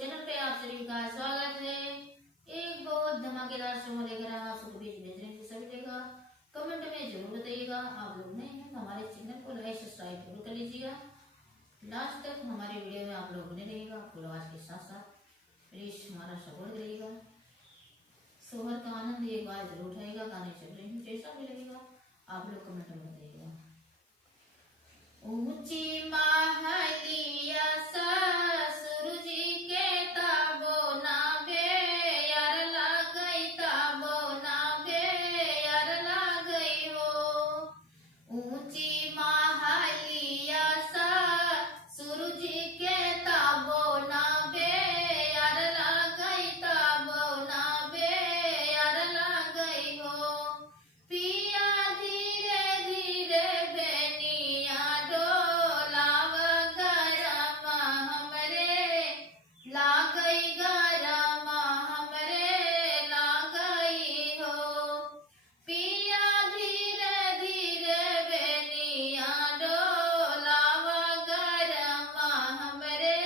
Channel पे आप सभी का स्वागत है। एक बहुत धमाकेदार शो लेकर आप सभी सभी देगा। कमेंट में जरूर बताइएगा। आप लोग नए हैं तो हमारे चैनल को लाइक सब्सक्राइब जरूर कर लीजिएगा। लास्ट तक हमारे वीडियो में आप लोग बने रहिएगा। आपको आवाज के साथ साथ प्लीज हमारा सपोर्ट करिएगा। सोहर का आनंद एक बार जरूर उठाइएगा। गाने चल रहे हैं, जैसा भी लगेगा आप लोग कमेंट में बताइएगा। ऊंची महलिया ससुर जी के ताबो ना बे यार लागई, ताबो ना बे यार लागई हो। ऊंची महलिया ससुर जी के ताबो ना बे यार लागई, ताबो ना बे यार लागई हो। पिया धीरे धीरे बेनिया डोलाव गरम हमरे लागई, गरम हमरे लागई हो। पिया धीरे धीरे बेनिया डोलाव गरम हमरे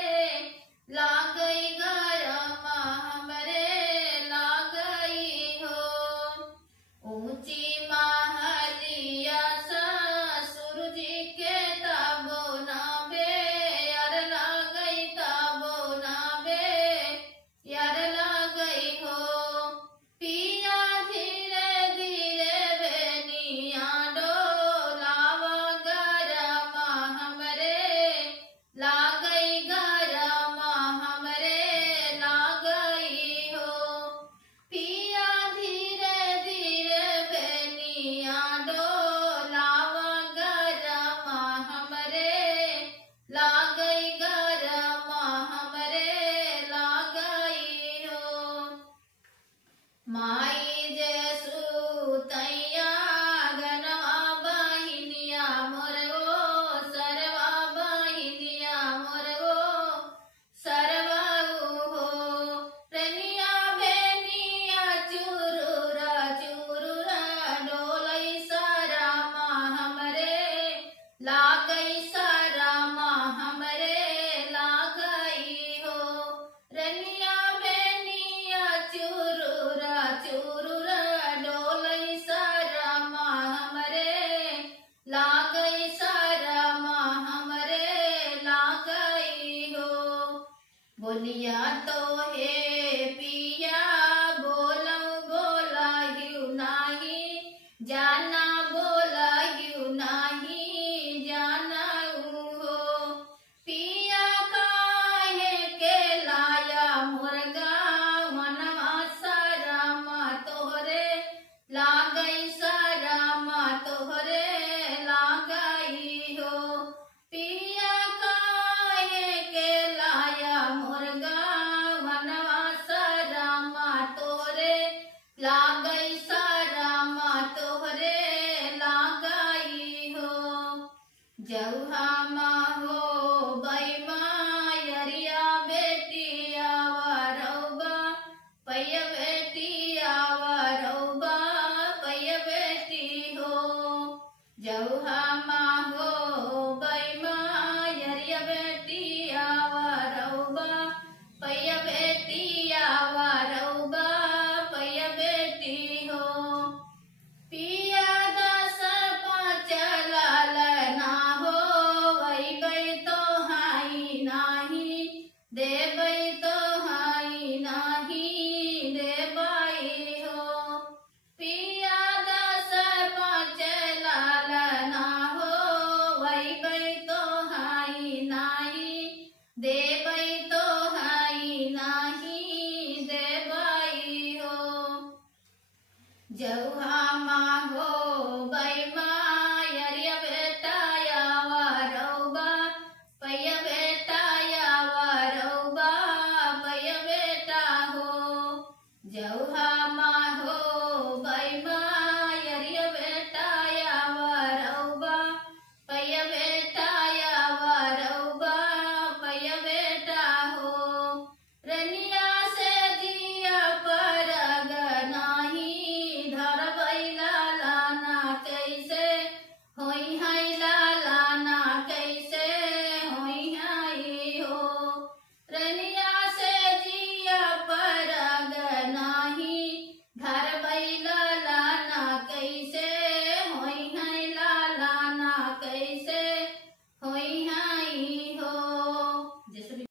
लागई, गरम हमरे लागई हो। ऊंची महलिया ससुर जी के ताबो ना बे यार लागई, ताबो ना बे यार लागई हो। पिया धीरे धीरे बेनिया डोलाव गरम हमरे लागई, गरम हमरे लागई हो। पिया धीरे धीरे बेनिया डोलाव गरम हमरे लागई, गरम हमरे लागई हो। माई जसु तैया गनवा बहिनिया मोरगो सरवा बहिनिया मोरगो सरवाऊ हो। रनिया बेनिया चुरुरा चुरुरा डोलई सारामा हमरे लागई, सारामा हमरे लागई हो। रनिया बेनिया चुरुरा चुरुरा डोलई सारामा हमरे लागई, सारामा हमरे लागई हो। बोलिया तो हे पिया बोलऊ बोलाहिउ नाही जाना, बोलाहिउ नाही जाना हो। पिया काहे के लाया मुर्गा मनवा सारामा तोहरे लागई, सारामा तोहरे लागई हो। पिया काहे के लाया मुर्गा मनवा सारामा तोहरे लागई, सारामा तोहरे लागई हो। जौहा हो बैमा यरिया बेटिया वरौबा पय बेटिया वरौबा पय बेटी हो। जौहा हो बैमा यरिया बेटिया वरौबा पय बेटिया वरौबा पय बेटी हो। पिया दस पाँच लाल ना हो वैबै तो हाई नाही देबै, तो हाई नाही देबै हो। पिया दस पाँच लाल ना हो वैबै तो हाई नाही दे